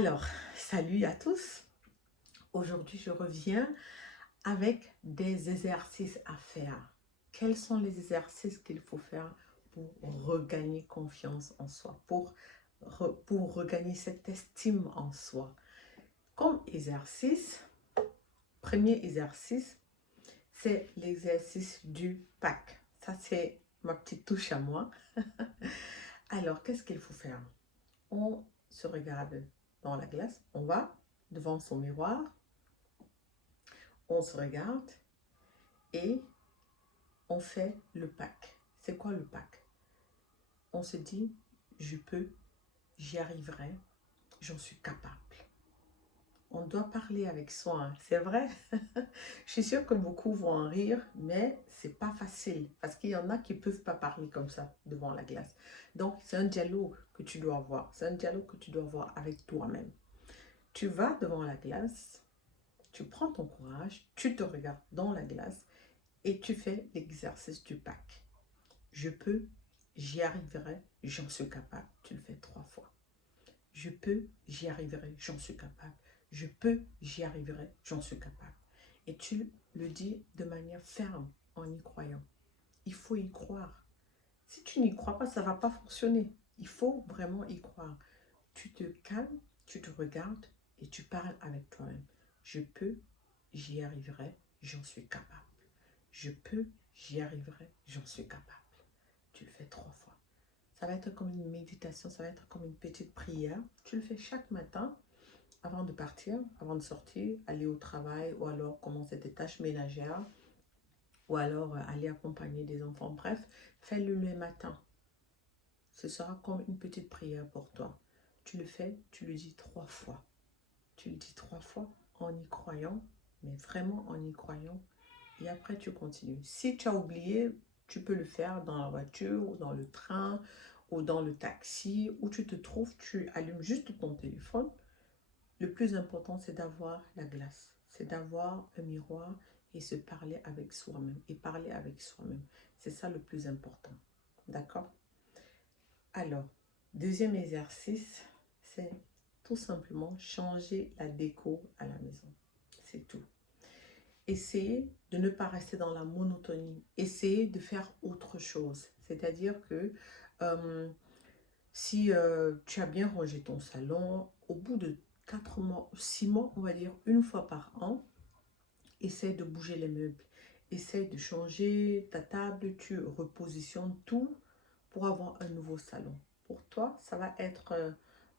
Alors, salut à tous. Aujourd'hui, je reviens avec des exercices à faire. Quels sont les exercices qu'il faut faire pour regagner confiance en soi, pour regagner cette estime en soi? Comme exercice, premier exercice, c'est l'exercice du pack. Ça, c'est ma petite touche à moi. Alors, qu'est-ce qu'il faut faire? On se regarde dans la glace, on va devant son miroir, on se regarde et on fait le pack. C'est quoi le pack? On se dit, je peux, j'y arriverai, j'en suis capable. On doit parler avec soi, hein. C'est vrai. Je suis sûre que beaucoup vont en rire, mais c'est pas facile parce qu'il y en a qui peuvent pas parler comme ça devant la glace. Donc, c'est un dialogue que tu dois avoir. C'est un dialogue que tu dois avoir avec toi-même. Tu vas devant la glace, tu prends ton courage, tu te regardes dans la glace et tu fais l'exercice du pack. Je peux, j'y arriverai, j'en suis capable. Tu le fais 3 fois. Je peux, j'y arriverai, j'en suis capable. Je peux, j'y arriverai, j'en suis capable. Et tu le dis de manière ferme en y croyant. Il faut y croire. Si tu n'y crois pas, ça ne va pas fonctionner. Il faut vraiment y croire. Tu te calmes, tu te regardes et tu parles avec toi-même. Je peux, j'y arriverai, j'en suis capable. Je peux, j'y arriverai, j'en suis capable. Tu le fais 3 fois. Ça va être comme une méditation, ça va être comme une petite prière. Tu le fais chaque matin avant de partir, avant de sortir, aller au travail ou alors commencer tes tâches ménagères ou alors aller accompagner des enfants. Bref, fais-le le matin. Ce sera comme une petite prière pour toi. Tu le fais, tu le dis 3 fois. Tu le dis 3 fois en y croyant, mais vraiment en y croyant. Et après, tu continues. Si tu as oublié, tu peux le faire dans la voiture ou dans le train ou dans le taxi où tu te trouves. Tu allumes juste ton téléphone. Le plus important, c'est d'avoir la glace. C'est d'avoir un miroir et se parler avec soi-même. Et parler avec soi-même. C'est ça le plus important. D'accord? Alors, deuxième exercice, c'est tout simplement changer la déco à la maison. C'est tout. Essayez de ne pas rester dans la monotonie. Essayez de faire autre chose. C'est-à-dire que euh, si tu as bien rangé ton salon, au bout de 4 mois, 6 mois, on va dire une fois par an, essaye de bouger les meubles. Essaye de changer ta table, tu repositionnes tout pour avoir un nouveau salon. Pour toi, ça va être,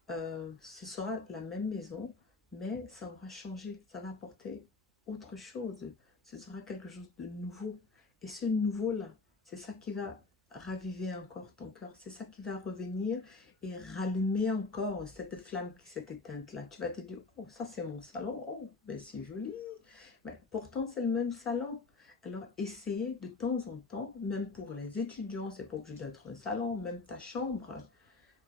ce sera la même maison, mais ça aura changé, ça va apporter autre chose. Ce sera quelque chose de nouveau. Et ce nouveau-là, c'est ça qui va raviver encore ton cœur. C'est ça qui va revenir et rallumer encore cette flamme qui s'est éteinte là. Tu vas te dire, oh, ça c'est mon salon, oh, ben c'est joli. Mais pourtant, c'est le même salon. Alors, essayez de temps en temps, même pour les étudiants, c'est pas obligé d'être un salon, même ta chambre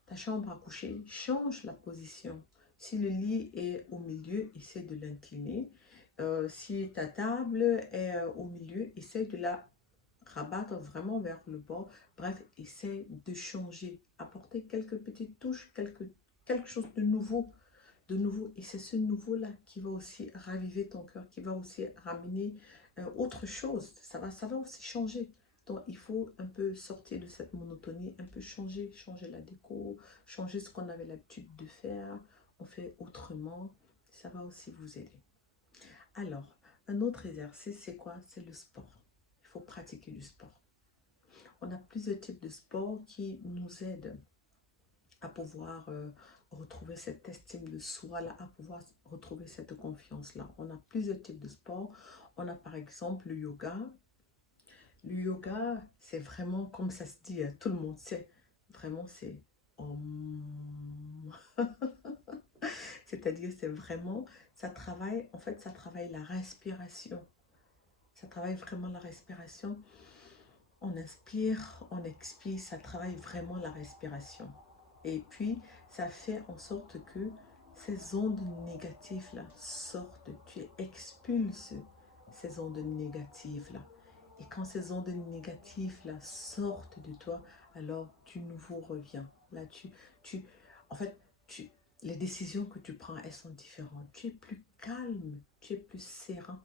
à coucher, change la position. Si le lit est au milieu, essaie de l'incliner. Si ta table est au milieu, essaie de la rabattre vraiment vers le bord. Bref, essaie de changer, apporter quelques petites touches, quelque chose de nouveau. Et c'est ce nouveau-là qui va aussi raviver ton cœur, qui va aussi ramener autre chose. Ça va aussi changer. Donc, il faut un peu sortir de cette monotonie, un peu changer la déco, changer ce qu'on avait l'habitude de faire. On fait autrement. Ça va aussi vous aider. Alors, un autre exercice, c'est quoi? C'est le sport. Il faut pratiquer du sport. On a plusieurs types de sports qui nous aident à pouvoir retrouver cette estime de soi-là, à pouvoir retrouver cette confiance-là. On a plusieurs types de sports. On a par exemple le yoga. Le yoga, c'est vraiment comme ça se dit, tout le monde sait. Vraiment, c'est Om. C'est-à-dire, c'est vraiment, ça travaille, en fait, ça travaille la respiration. Ça travaille vraiment la respiration. On inspire, on expire, ça travaille vraiment la respiration. Et puis, ça fait en sorte que ces ondes négatives-là sortent. Tu expulses ces ondes négatives-là. Et quand ces ondes négatives-là sortent de toi, alors du nouveau revient. Là, en fait, les décisions que tu prends, elles sont différentes. Tu es plus calme, tu es plus serein.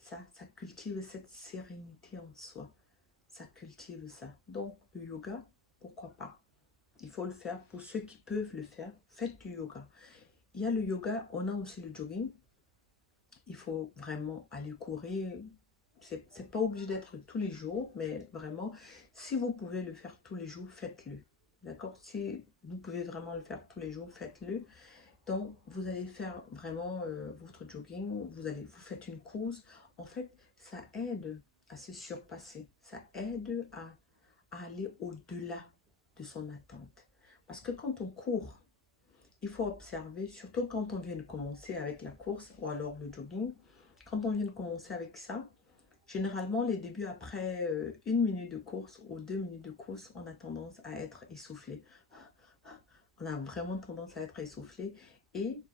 Ça cultive cette sérénité en soi. Ça cultive ça. Donc, le yoga, pourquoi pas? Il faut le faire. Pour ceux qui peuvent le faire, faites du yoga. Il y a le yoga, on a aussi le jogging. Il faut vraiment aller courir. C'est pas obligé d'être tous les jours, mais vraiment, si vous pouvez le faire tous les jours, faites-le. D'accord? Si vous pouvez vraiment le faire tous les jours, faites-le. Donc, vous allez faire vraiment votre jogging, vous faites une course. En fait, ça aide à se surpasser. Ça aide à aller au-delà de son attente. Parce que quand on court, il faut observer, surtout quand on vient de commencer avec la course ou alors le jogging, quand on vient de commencer avec ça, généralement les débuts après 1 minute de course ou 2 minutes de course, on a tendance à être essoufflé. On a vraiment tendance à être essoufflé.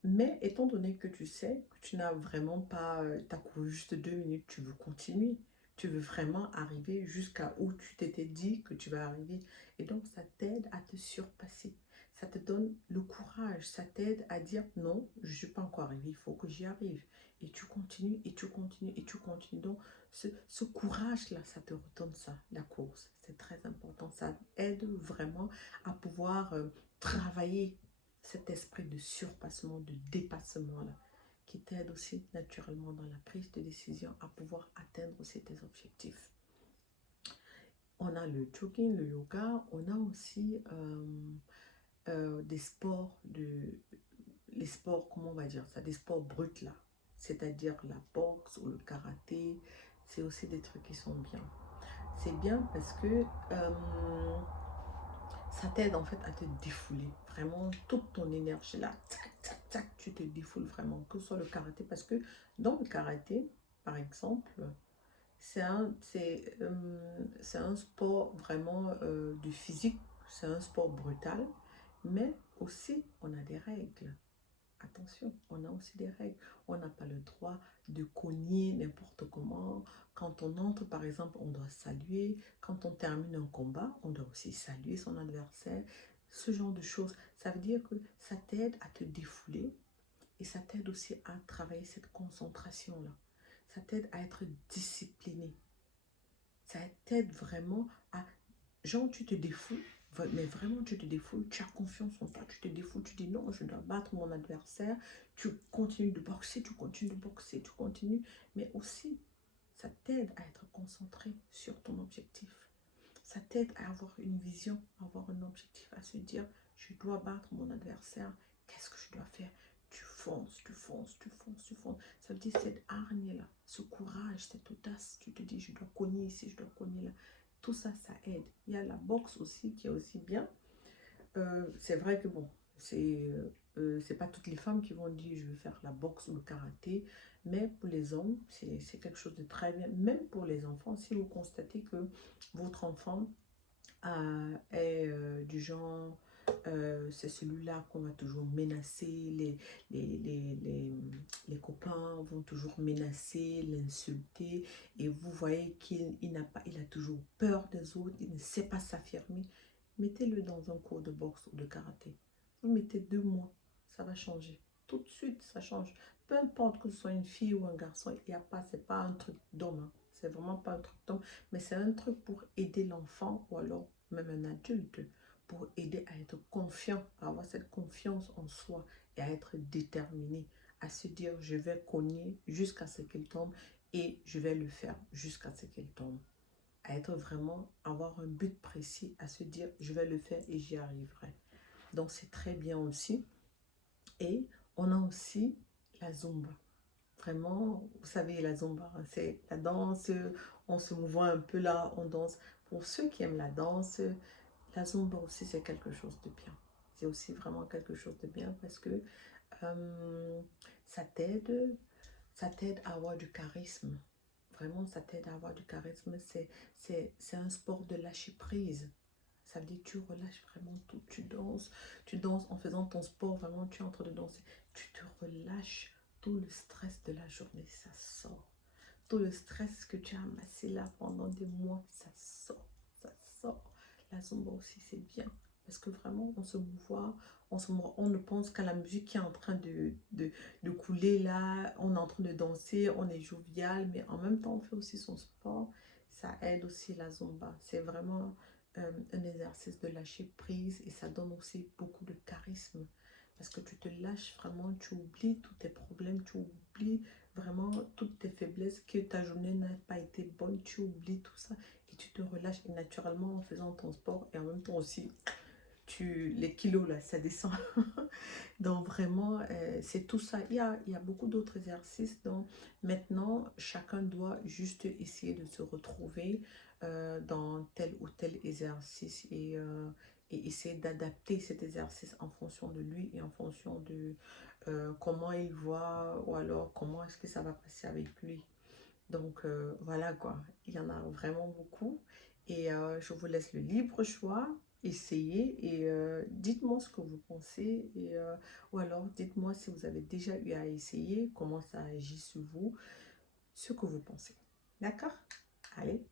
Mais étant donné que tu sais que tu n'as vraiment pas, tu as couru juste 2 minutes, tu veux continuer. Tu veux vraiment arriver jusqu'à où tu t'étais dit que tu vas arriver. Et donc, ça t'aide à te surpasser. Ça te donne le courage. Ça t'aide à dire non, je ne suis pas encore arrivé, il faut que j'y arrive. Et tu continues, et tu continues, et tu continues. Donc, ce courage-là, ça te redonne ça, la course. C'est très important. Ça aide vraiment à pouvoir travailler cet esprit de surpassement, de dépassement là, qui t'aide aussi naturellement dans la prise de décision à pouvoir atteindre aussi tes objectifs. On a le jogging, le yoga, on a aussi des sports, les sports, comment on va dire ça, des sports bruts là, c'est-à-dire la boxe ou le karaté, c'est aussi des trucs qui sont bien. C'est bien parce que ça t'aide en fait à te défouler. Vraiment, toute ton énergie là, tac, tac, tac, tu te défoules vraiment, que ce soit le karaté. Parce que dans le karaté, par exemple, c'est un sport vraiment de physique, c'est un sport brutal, mais aussi on a des règles. Attention, on a aussi des règles. On n'a pas le droit de cogner n'importe comment. Quand on entre, par exemple, on doit saluer. Quand on termine un combat, on doit aussi saluer son adversaire. Ce genre de choses. Ça veut dire que ça t'aide à te défouler et ça t'aide aussi à travailler cette concentration-là. Ça t'aide à être discipliné. Ça t'aide vraiment à... Genre, tu te défoules, mais vraiment, tu te défoules, tu as confiance en toi, tu te défoules, tu dis non, je dois battre mon adversaire, tu continues de boxer, tu continues de boxer, tu continues, mais aussi, ça t'aide à être concentré sur ton objectif. Ça t'aide à avoir une vision, à avoir un objectif, à se dire, je dois battre mon adversaire, qu'est-ce que je dois faire? Tu fonces, tu fonces, tu fonces, tu fonces. Ça veut dire cette hargne-là, ce courage, cette audace. Tu te dis, je dois cogner ici, je dois cogner là. Tout ça, ça aide. Il y a la boxe aussi qui est aussi bien. C'est vrai que bon, c'est pas toutes les femmes qui vont dire je veux faire la boxe ou le karaté, mais pour les hommes, c'est quelque chose de très bien. Même pour les enfants, si vous constatez que votre enfant est du genre, c'est celui-là qu'on va toujours menacer, les copains vont toujours menacer, l'insulter, et vous voyez il a toujours peur des autres, il ne sait pas s'affirmer, mettez-le dans un cours de boxe ou de karaté. Vous mettez 2 mois, ça va changer. Tout de suite, ça change. Peu importe que ce soit une fille ou un garçon, il n'y a pas, c'est pas un truc d'homme. Hein. C'est vraiment pas un truc d'homme, mais c'est un truc pour aider l'enfant ou alors même un adulte, pour aider à être confiant, à avoir cette confiance en soi et à être déterminé, à se dire je vais cogner jusqu'à ce qu'il tombe et je vais le faire jusqu'à ce qu'il tombe. À être vraiment, avoir un but précis, à se dire je vais le faire et j'y arriverai. Donc c'est très bien aussi. Et on a aussi la Zumba. Vraiment, vous savez, la Zumba, hein, c'est la danse, on se mouvant un peu là, on danse. Pour ceux qui aiment la danse, la Zumba aussi, c'est quelque chose de bien. C'est aussi vraiment quelque chose de bien parce que euh, ça t'aide, ça t'aide à avoir du charisme. Vraiment, ça t'aide à avoir du charisme. C'est un sport de lâcher prise. Ça veut dire que tu relâches vraiment tout. Tu danses en faisant ton sport. Vraiment, tu es en train de danser. Tu te relâches. Tout le stress de la journée, ça sort. Tout le stress que tu as amassé là pendant des mois, ça sort. Ça sort. La Zumba aussi, c'est bien. Parce que vraiment, on se mouvoie, on ne pense qu'à la musique qui est en train de couler là, on est en train de danser, on est jovial, mais en même temps, on fait aussi son sport. Ça aide aussi la Zumba. C'est vraiment un exercice de lâcher prise et ça donne aussi beaucoup de charisme. Parce que tu te lâches vraiment, tu oublies tous tes problèmes, tu oublies vraiment toutes tes faiblesses, que ta journée n'a pas été bonne, tu oublies tout ça et tu te relâches et naturellement en faisant ton sport et en même temps aussi les kilos là ça descend. Donc vraiment c'est tout ça, il y a beaucoup d'autres exercices, donc maintenant chacun doit juste essayer de se retrouver dans tel ou tel exercice et essayer d'adapter cet exercice en fonction de lui et en fonction de comment il voit ou alors comment est-ce que ça va passer avec lui. Donc voilà quoi, il y en a vraiment beaucoup et je vous laisse le libre choix, essayez et dites-moi ce que vous pensez et, ou alors dites-moi si vous avez déjà eu à essayer, comment ça agit sur vous, ce que vous pensez. D'accord? Allez,